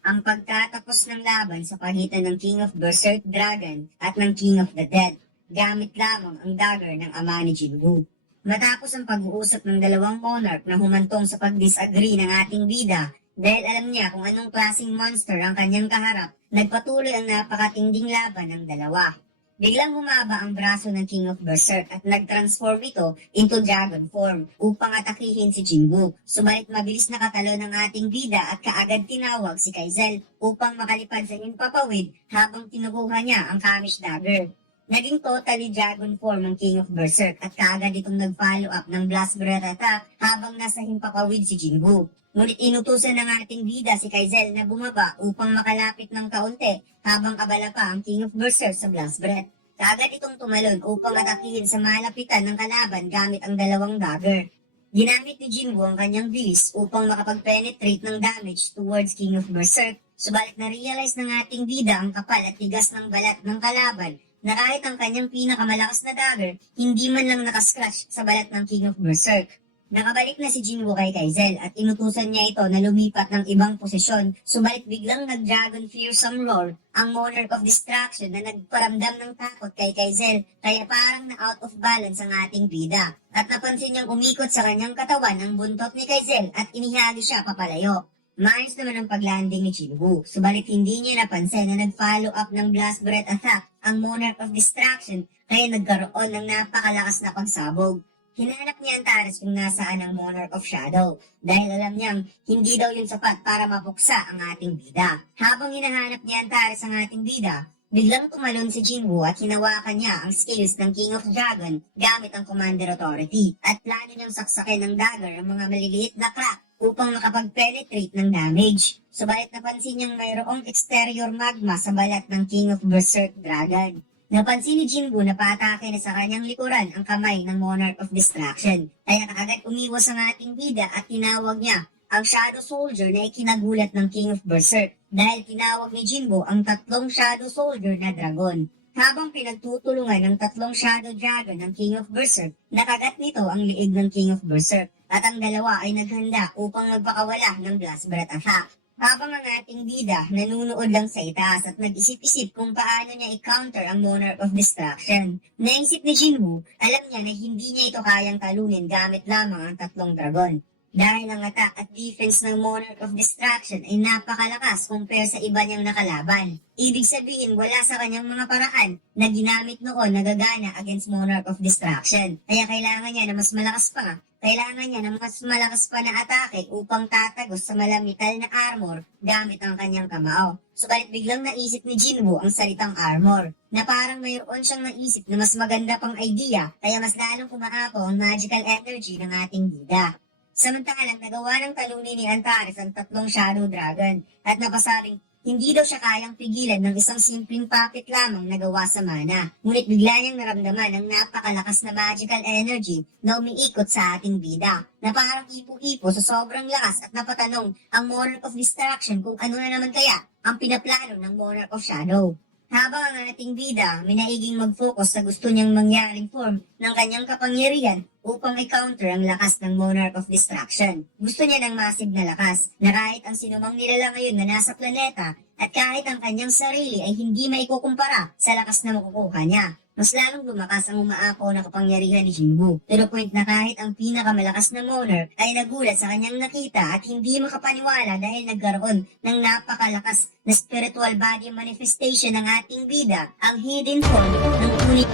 ang pagtatapos ng laban sa pagitan ng King of Berserk Dragon at ng King of the Dead, gamit lamang ang dagger ng ama ni Jinwoo. Matapos ang pag-uusap ng dalawang monarch na humantong sa pag-disagree ng ating bida dahil alam niya kung anong klaseng monster ang kanyang kaharap, nagpatuloy ang napakatinding laban ng dalawa. Biglang humaba ang braso ng King of Berserk at nag-transform ito into dragon form upang atakihin si Jinwoo. Subalit mabilis nakatalo ng ating bida at kaagad tinawag si Kaizel upang makalipad sa himpapawid habang tinukuha niya ang Kamish Dagger. Naging totally dragon form ang King of Berserk at kaagad itong nag-follow up ng Blast Breath attack habang nasa himpapawid si Jinwoo. Ngunit inutusan ng ating bida si Kaizel na bumaba upang makalapit ng kaunti habang abala pa ang King of Berserk sa Blast Breath. Kaagad itong tumalon upang atakihin sa malapitan ng kalaban gamit ang dalawang dagger. Ginamit ni Jinwoo ang kanyang bilis upang makapag-penetrate ng damage towards King of Berserk, subalit na-realize ng ating bida ang kapal at tigas ng balat ng kalaban na kahit ang kanyang pinakamalakas na dagger, hindi man lang nakascratch sa balat ng King of Berserk. Nakabalik na si Jinwoo kay Kaizel at inutusan niya ito na lumipat ng ibang posisyon, subalit biglang nag-dragon fearsome roar ang Monarch of Destruction na nagparamdam ng takot kay Kaizel, kaya parang na out of balance ang ating bida. At napansin niyang umikot sa kanyang katawan ang buntot ni Kaizel at inihalo siya papalayo. Maayos naman ang paglanding ni Jinwoo, subalit hindi niya napansin na nag-follow up ng Blast Breath attack ang Monarch of Destruction kaya nagkaroon ng napakalakas na pagsabog. Hinanap ni Antares kung nasaan ang Monarch of Shadow dahil alam niyang hindi daw yun sapat para mapuksa ang ating bida. Habang hinahanap ni Antares ang ating bida, biglang tumalon si Jinwoo at hinawakan niya ang skills ng King of Dragon gamit ang Commander Authority at plano niyang saksakin ng dagger ang mga maliliit na crack upang makapag-penetrate ng damage. Subalit napansin niyang mayroong exterior magma sa balat ng King of Berserk Dragon. Napansin ni Jinwoo na paatake na sa kanyang likuran ang kamay ng Monarch of Destruction. Kaya kaagad umiwas ang ating bida at tinawag niya ang Shadow Soldier na ikinagulat ng King of Berserk dahil tinawag ni Jinwoo ang tatlong Shadow Soldier na dragon. Habang pinagtutulungan ng tatlong Shadow Dragon ng King of Berserk, nakagat nito ang liig ng King of Berserk at ang dalawa ay naghanda upang magpakawala ng Blast Breath attack. Habang ang ating bida nanunood lang sa itaas at nag-isip-isip kung paano niya i-counter ang Monarch of Destruction. Naisip ni Jinwoo, alam niya na hindi niya ito kayang talunin gamit lamang ang tatlong dragon. Dahil ang attack at defense ng Monarch of Destruction ay napakalakas compare sa iba niyang nakalaban. Ibig sabihin wala sa kanyang mga paraan na ginamit noon na gagana against Monarch of Destruction. Kaya kailangan niya na mas malakas pa nga. Kailangan niya ng mas malakas pa na atake upang tatagos sa malamital na armor gamit ang kanyang kamao. Subalit biglang naisip ni Jinwoo ang salitang armor, na parang mayroon siyang naisip na mas maganda pang idea kaya mas lalong umaapaw ang magical energy ng ating bida. Samantalang nagawa ng talunin ni Antares ang tatlong Shadow Dragon at napasabing hindi daw siya kayang pigilan ng isang simpleng puppet lamang na gawa sa mana. Ngunit bigla niyang naramdaman ang napakalakas na magical energy na umiikot sa ating bida, na parang ipo-ipo sa sobrang lakas at napatanong ang Monarch of Destruction kung ano na naman kaya ang pinaplano ng Monarch of Shadow. Habang ang ating bida minaiging mag-focus sa gusto niyang mangyaring form ng kanyang kapangyarihan upang i-counter ang lakas ng Monarch of Destruction. Gusto niya ng massive na lakas na kahit ang sinumang nilala ngayon na nasa planeta at kahit ang kanyang sarili ay hindi maikukumpara sa lakas na makukuha niya. Mas lalong lumakas ang umaapaw na kapangyarihan ni Jinwoo, to the point na kahit ang pinakamalakas na monarch ay nagulat sa kanyang nakita at hindi makapaniwala dahil nagkaroon ng napakalakas na spiritual body manifestation ng ating bida, ang hidden form ng tunay.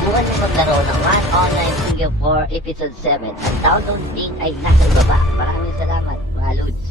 Subukan niyo maglaro ng One Online Studio 4 Episode 7. Ang download link ay nasa baba. Maraming salamat, mga Lods.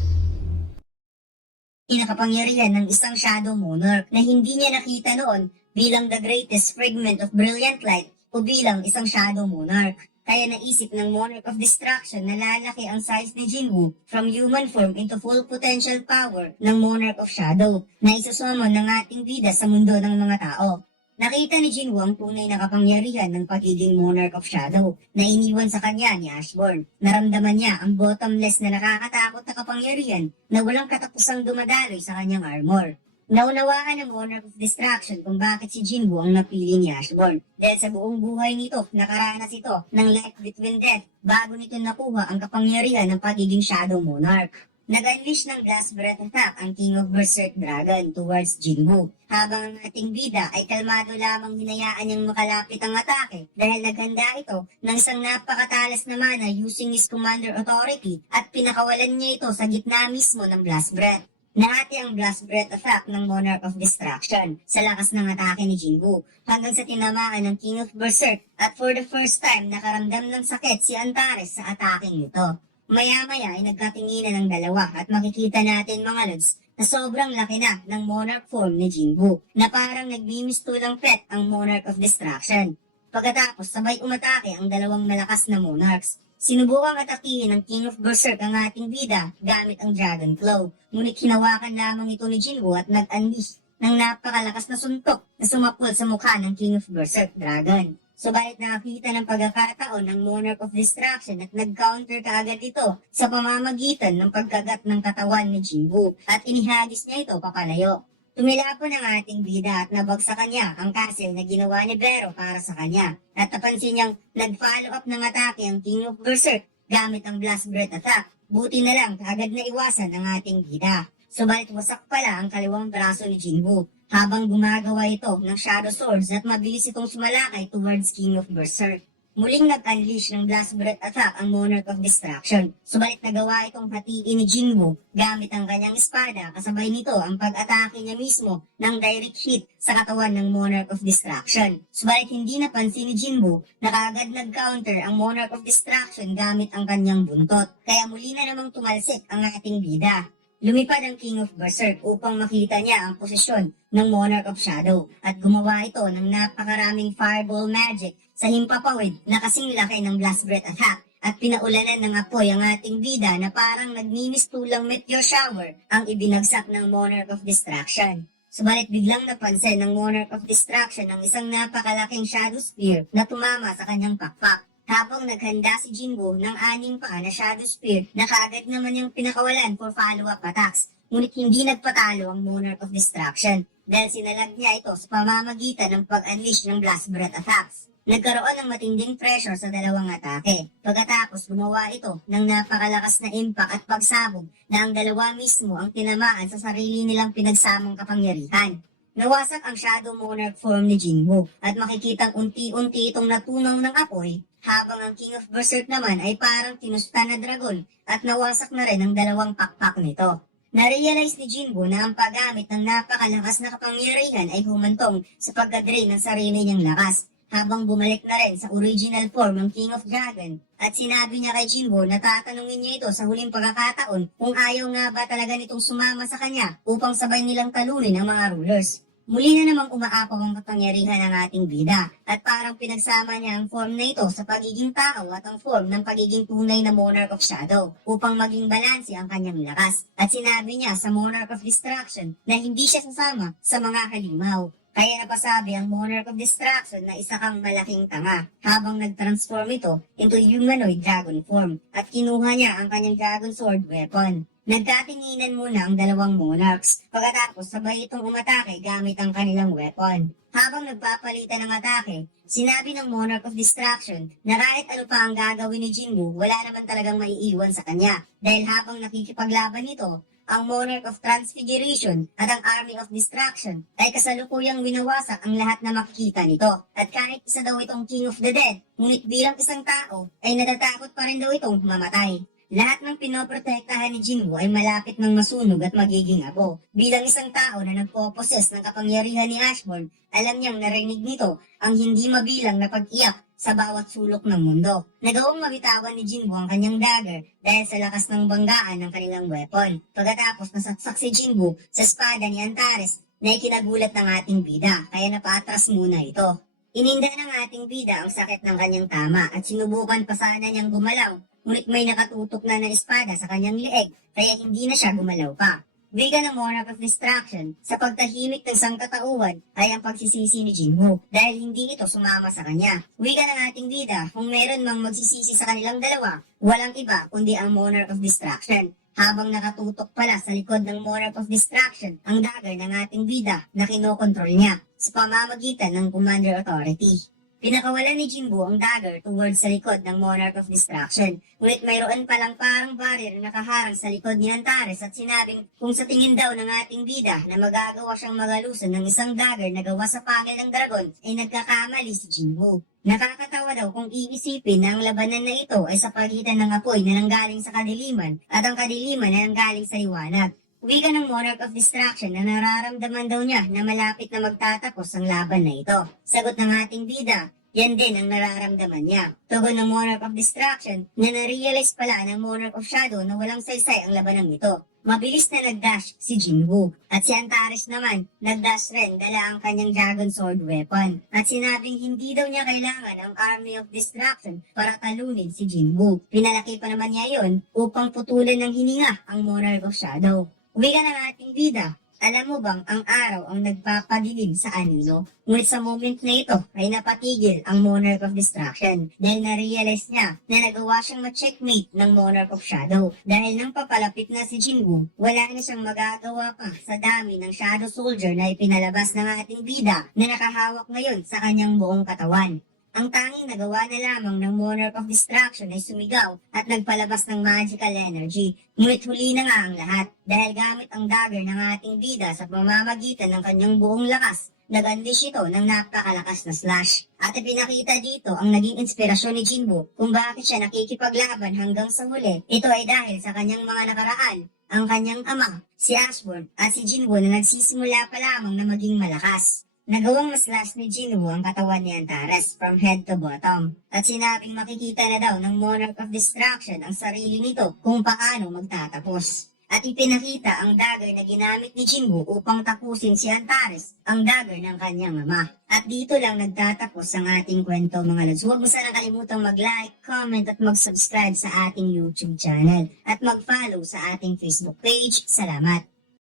Pinakapangyarihan ng isang Shadow Monarch na hindi niya nakita noon bilang the greatest fragment of brilliant light o bilang isang Shadow Monarch. Kaya naisip ng Monarch of Destruction na lalaki ang size ni Jinwoo from human form into full potential power ng Monarch of Shadow na isusumon ng ating bida sa mundo ng mga tao. Nakita ni Jinwoo ang tunay na kapangyarihan ng pagiging Monarch of Shadow na iniwan sa kanya ni Ashborn. Naramdaman niya ang bottomless na nakakatakot na kapangyarihan na walang katapusang dumadaloy sa kanyang armor. Naunawaan ng Monarch of Distraction kung bakit si Jinwoo ang napili ni Ashburn. Dahil sa buong buhay nito, nakaranas ito ng life between death bago nito nakuha ang kapangyarihan ng pagiging Shadow Monarch. Nag-unleash ng Blast Breath Attack ang King of Berserk Dragon towards Jinwoo, habang ang ating bida ay kalmado lamang hinayaan niyang makalapit ang atake dahil naghanda ito ng isang napakatalas na mana using his commander authority at pinakawalan niya ito sa gitna mismo ng Blast Breath. Nahati ang Blast Breath Attack ng Monarch of Distraction sa lakas ng atake ni Jinwoo hanggang sa tinamaan ng King of Berserk at for the first time nakaramdam ng sakit si Antares sa atake nito. Maya-maya ay nagkatinginan ng dalawa at makikita natin mga lods na sobrang laki na ng Monarch form ni Jinwoo na parang nagmimistulang pet ang Monarch of Distraction. Pagkatapos sabay umatake ang dalawang malakas na Monarchs. Sinubukang atakihin ng King of Berserk ang ating bida gamit ang Dragon Claw, ngunit hinawakan lamang ito ni Jinwoo at nag-unleash ng napakalakas na suntok na sumapul sa mukha ng King of Berserk Dragon. Subalit nakakita ng pagkakataon ng Monarch of Distraction at nag-counter kaagad ito sa pamamagitan ng pagkagat ng katawan ni Jinwoo at inihagis niya ito papalayo. Tumilapon ang ating bida at nabagsakan niya ang castle na ginawa ni Bero para sa kanya at napansin niyang nag-follow up ng atake ang King of Berserk gamit ang Blast Breath Attack. Buti na lang kaagad na iwasan ang ating bida. Subalit wasak pala ang kaliwang braso ni Jinwoo habang gumagawa ito ng Shadow Swords at mabilis itong sumalakay towards King of Berserk. Muling nag-unleash ng Blast Breath Attack ang Monarch of Distraction. Subalit nagawa itong hatiin ni Jinwoo gamit ang kanyang espada kasabay nito ang pag-atake niya mismo ng direct hit sa katawan ng Monarch of Distraction. Subalit hindi napansin ni Jinwoo na kaagad nag-counter ang Monarch of Distraction gamit ang kanyang buntot. Kaya muli na namang tumalsik ang ating bida. Lumipad ang King of Berserk upang makita niya ang posisyon ng Monarch of Shadow at gumawa ito ng napakaraming fireball magic sa himpapawid na kasing laki ng Blast Breath Attack at pinaulanan ng apoy ang ating bida na parang nagmimistulang meteor shower ang ibinagsak ng Monarch of Distraction. Subalit biglang napansin ng Monarch of Distraction ang isang napakalaking Shadow Spear na tumama sa kanyang pakpak. Habang naghanda si Jinwoo ng 6 pa na Shadow Spear na kaagad naman niyang pinakawalan for follow-up attacks, ngunit hindi nagpatalo ang Monarch of Distraction dahil sinalag niya ito sa pamamagitan ng pag-unleash ng Blast Breath Attacks. Nagkaroon ng matinding pressure sa dalawang atake. Pagkatapos gumawa ito ng napakalakas na impact at pagsabog na ang dalawa mismo ang tinamaan sa sarili nilang pinagsamang kapangyarihan. Nawasak ang Shadow Monarch form ni Jinwoo at makikitang unti-unti itong natunaw ng apoy habang ang King of Berserk naman ay parang tinusta na dragon at nawasak na rin ang dalawang pakpak nito. Narealize ni Jinwoo na ang paggamit ng napakalakas na kapangyarihan ay humantong sa pagkadrain ng sarili niyang lakas habang bumalik na rin sa original form ng King of Dragon at sinabi niya kay Jinwoo na tatanungin niya ito sa huling pagkakataon kung ayaw nga ba talaga nitong sumama sa kanya upang sabay nilang talunin ang mga rulers. Muli na namang umaapaw ang kapangyarihan ng ating bida at parang pinagsama niya ang form na ito sa pagiging tao at ang form ng pagiging tunay na Monarch of Shadow upang maging balanse ang kanyang lakas. At sinabi niya sa Monarch of Distraction na hindi siya sasama sa mga halimaw. Kaya napasabi ang Monarch of Distraction na isa kang malaking tanga habang nag-transform ito into humanoid dragon form at kinuha niya ang kanyang dragon sword weapon. Nagkatinginan muna ang dalawang monarchs pagkatapos sabay itong umatake gamit ang kanilang weapon. Habang nagpapalitan ng atake, sinabi ng Monarch of Distraction na kahit ano pa ang gagawin ni Jinwoo, wala naman talagang maiiwan sa kanya dahil habang nakikipaglaban ito, ang Monarch of Transfiguration at ang Army of Distraction ay kasalukuyang winawasak ang lahat na makikita nito. At kahit isa daw itong King of the Dead, ngunit bilang isang tao ay natatakot pa rin daw itong mamatay. Lahat ng pinoprotektahan ni Jinwoo ay malapit ng masunog at magiging abo. Bilang isang tao na nagpo-possess ng kapangyarihan ni Ashburn, alam niyang narinig nito ang hindi mabilang na pag-iyak sa bawat sulok ng mundo. Nagawang mabitawan ni Jinwoo ang kanyang dagger dahil sa lakas ng banggaan ng kanilang weapon. Pagkatapos nasaksak si Jinwoo sa espada ni Antares na ikinagulat ng ating bida, kaya napaatras muna ito. Ininda ng ating bida ang sakit ng kanyang tama at sinubukan pa sana niyang gumalaw, ngunit may nakatutok na ng espada sa kanyang leeg, kaya hindi na siya gumalaw pa. Wika ng Monarch of Distraction, sa pagtahimik ng sangkatauhan ay ang pagsisisi ni Jinwoo dahil hindi ito sumama sa kanya. Wika ng ating bida, kung meron mang magsisisi sa kanilang dalawa, walang iba kundi ang Monarch of Distraction. habang nakatutok pala sa likod ng Monarch of Distraction ang dagger ng ating bida na kinokontrol niya sa pamamagitan ng Commander Authority. Pinakawalan ni Jinwoo ang dagger towards sa likod ng Monarch of Distraction. Ngunit mayroon palang parang barrier na nakaharang sa likod ni Antares at sinabing kung sa tingin daw ng ating bida na magagawa siyang magalusan ng isang dagger na gawa sa pangil ng dragon ay nagkakamali si Jinwoo. Nakakatawa daw kung iisipin na ang labanan na ito ay sa pagitan ng apoy na nanggaling sa kadiliman at ang kadiliman na nanggaling sa liwanag. Wika ng Monarch of Distraction na nararamdaman daw niya na malapit na magtatapos ang laban na ito. Sagot ng ating bida, yan din ang nararamdaman niya. Tugon ng Monarch of Distraction na narealize pala ng Monarch of Shadow na walang saysay ang labanang ito. Mabilis na nagdash si Jinwoo at si Antares naman nagdash rin dala ang kanyang Dragon Sword weapon at sinabing hindi daw niya kailangan ang Army of Distraction para talunin si Jinwoo. Pinalaki pa naman niya yon upang putulan ng hininga ang Monarch of Shadow. Wika ng ating bida, alam mo bang ang araw ang nagpapadilim sa anino? Ngunit sa moment na ito ay napatigil ang Monarch of Distraction dahil na-realize niya na nagawa siyang ma-checkmate ng Monarch of Shadow. Dahil nang papalapit na si Jinwoo, wala na siyang magagawa pa sa dami ng Shadow Soldier na ipinalabas ng ating bida na nakahawak ngayon sa kanyang buong katawan. Ang tanging nagawa na lamang ng Monarch of Distraction ay sumigaw at nagpalabas ng magical energy. Ngunit huli na nga ang lahat dahil gamit ang dagger ng ating bida sa pamamagitan ng kanyang buong lakas, nag-unleash ito ng napakalakas na slash. At ipinakita dito ang naging inspirasyon ni Jinwoo kung bakit siya nakikipaglaban hanggang sa huli. Ito ay dahil sa kanyang mga nakaraan, ang kanyang ama, si Ashburn at si Jinwoo na nagsisimula pa lamang na maging malakas. Nagawang maslas ni Jinwoo ang katawan ni Antares from head to bottom at sinabing makikita na daw ng Monarch of Distraction ang sarili nito kung paano magtatapos. At ipinakita ang dagger na ginamit ni Jinwoo upang tapusin si Antares, ang dagger ng kanyang ama. At dito lang nagtatapos ang ating kwento mga lods. Huwag mo sana kalimutang mag-like, comment at mag-subscribe sa ating YouTube channel at mag-follow sa ating Facebook page. Salamat!